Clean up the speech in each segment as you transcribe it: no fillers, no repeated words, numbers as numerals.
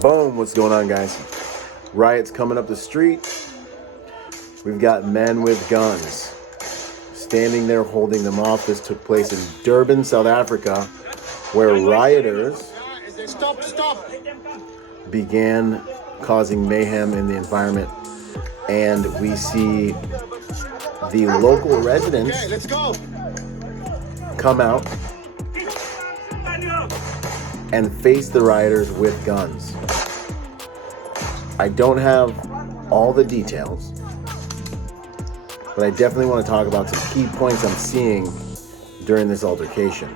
Boom, what's going on, guys? Riots coming up the street. We've got men with guns standing there holding them off. This took place in Durban, South Africa, where rioters began causing mayhem in the environment. And we see the local residents come out and face the rioters with guns. I don't have all the details, but I definitely want to talk about some key points I'm seeing during this altercation.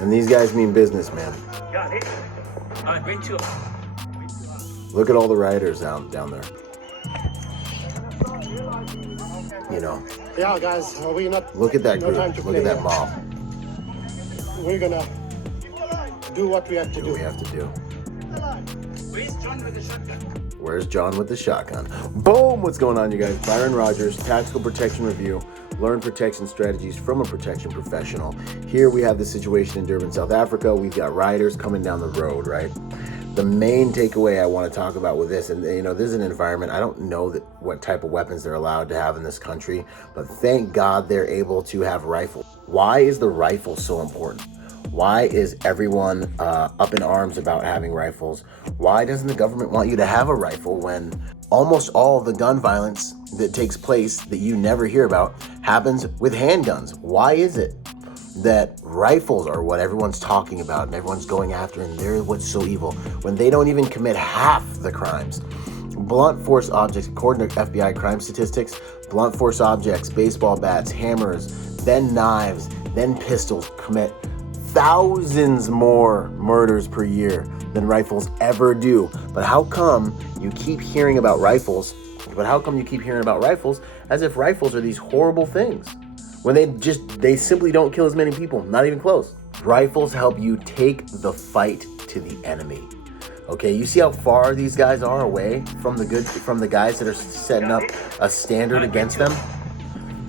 And these guys mean business, man. Look at all the rioters down there. You know. Yeah, guys, we not. Look at that group. Look at that mob. We're gonna do what we have to do. What we have to do. Where's John with the shotgun? Boom! What's going on, you guys? Byron Rodgers, Tactical Protection Review. Learn protection strategies from a protection professional. Here we have the situation in Durban, South Africa. We've got rioters coming down the road, right? The main takeaway I want to talk about with this, and you know, this is an environment, I don't know what type of weapons they're allowed to have in this country, but thank God they're able to have rifles. Why is the rifle so important? Why is everyone up in arms about having rifles? Why doesn't the government want you to have a rifle when almost all of the gun violence that takes place that you never hear about happens with handguns? Why is it that rifles are what everyone's talking about and everyone's going after, and they're what's so evil when they don't even commit half the crimes? Blunt force objects, according to FBI crime statistics, blunt force objects, baseball bats, hammers, then knives, then pistols commit thousands more murders per year than rifles ever do. But how come you keep hearing about rifles? As if rifles are these horrible things, when they simply don't kill as many people, not even close. Rifles help you take the fight to the enemy. Okay, you see how far these guys are away from the guys that are setting up a standard against them?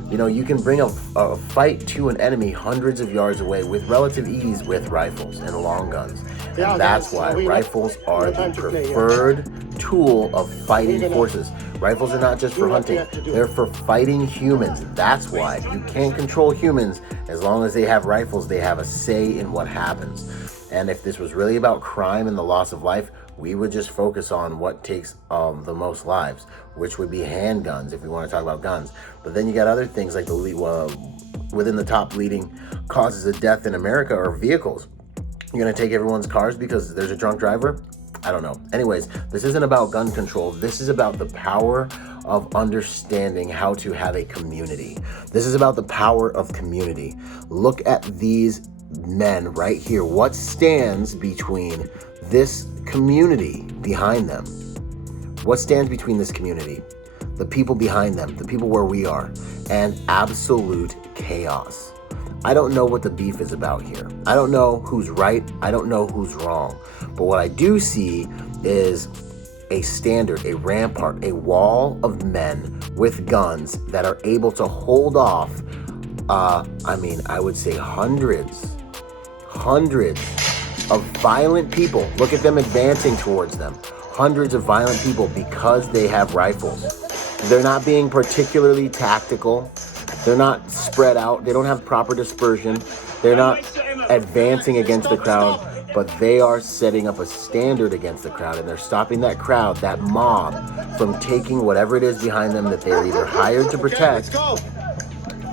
You know, you can bring a fight to an enemy hundreds of yards away with relative ease with rifles and long guns. And that's why rifles are the preferred tool of fighting forces. Rifles are not just for hunting, they're for fighting humans. That's why you can't control humans. As long as they have rifles, they have a say in what happens. And if this was really about crime and the loss of life, we would just focus on what takes the most lives, which would be handguns if we want to talk about guns. But then you got other things like within the top leading causes of death in America are vehicles. You're going to take everyone's cars because there's a drunk driver? I don't know. Anyways, this isn't about gun control. This is about the power of understanding how to have a community. This is about the power of community. Look at these men right here. What stands between this community behind them? What stands between this community, the people behind them, the people where we are, and absolute chaos? I don't know what the beef is about here. I don't know who's right. I don't know who's wrong. But what I do see is a standard, a rampart, a wall of men with guns that are able to hold off, I would say hundreds of violent people. Look at them advancing towards them. Hundreds of violent people because they have rifles. They're not being particularly tactical. They're not spread out. They don't have proper dispersion. They're not advancing against the crowd, but they are setting up a standard against the crowd, and they're stopping that crowd, that mob, from taking whatever it is behind them that they're either hired to protect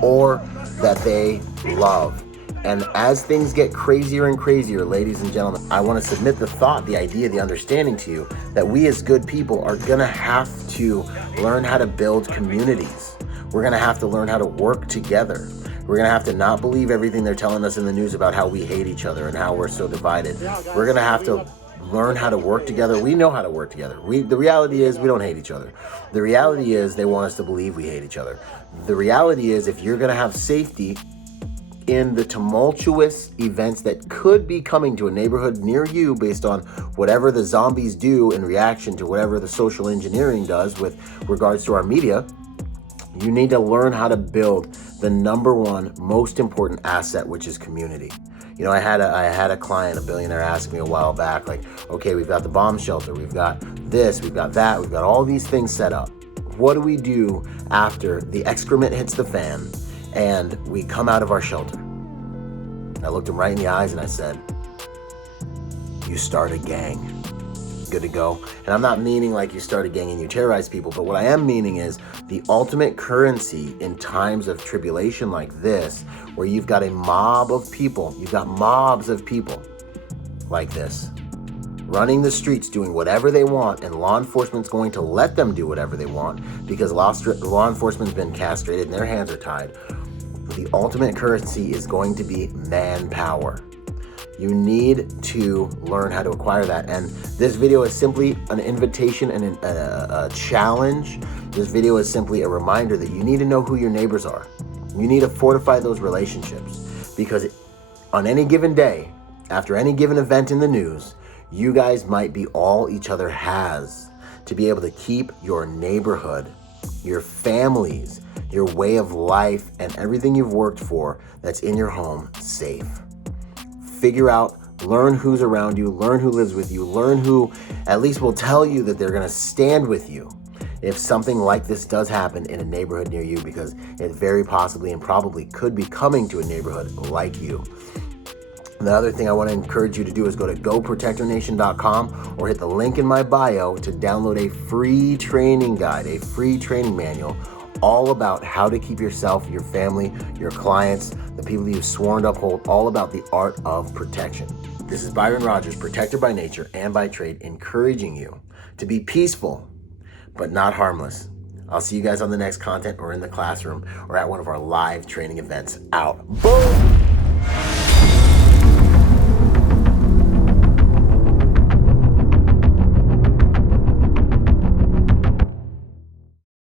or that they love. And as things get crazier and crazier, ladies and gentlemen, I want to submit the thought, the idea, the understanding to you that we as good people are going to have to learn how to build communities. We're going to have to learn how to work together. We're going to have to not believe everything they're telling us in the news about how we hate each other and how we're so divided. We're going to have to learn how to work together. We know how to work together. The reality is we don't hate each other. The reality is they want us to believe we hate each other. The reality is if you're going to have safety in the tumultuous events that could be coming to a neighborhood near you based on whatever the zombies do in reaction to whatever the social engineering does with regards to our media, you need to learn how to build the number one most important asset, which is community. You know, I had a client, a billionaire, ask me a while back, like, okay, we've got the bomb shelter, we've got this, we've got that, we've got all these things set up. What do we do after the excrement hits the fan and we come out of our shelter? I looked him right in the eyes and I said, you start a gang. Good to go. And I'm not meaning like you start a gang and you terrorize people, but what I am meaning is the ultimate currency in times of tribulation like this, where you've got a mob of people, you've got mobs of people like this, running the streets, doing whatever they want, and law enforcement's going to let them do whatever they want because law enforcement's been castrated and their hands are tied. The ultimate currency is going to be manpower. You need to learn how to acquire that. And this video is simply an invitation and a challenge. This video is simply a reminder that you need to know who your neighbors are. You need to fortify those relationships because on any given day, after any given event in the news, you guys might be all each other has to be able to keep your neighborhood, your families, your way of life, and everything you've worked for that's in your home safe. Figure out, learn who's around you, learn who lives with you, learn who at least will tell you that they're gonna stand with you if something like this does happen in a neighborhood near you, because it very possibly and probably could be coming to a neighborhood like you. And the other thing I want to encourage you to do is go to goprotectornation.com or hit the link in my bio to download a free training guide, a free training manual, all about how to keep yourself, your family, your clients, the people you've sworn to uphold, all about the art of protection. This is Byron Rodgers, protector by nature and by trade, encouraging you to be peaceful, but not harmless. I'll see you guys on the next content or in the classroom or at one of our live training events. Out. Boom!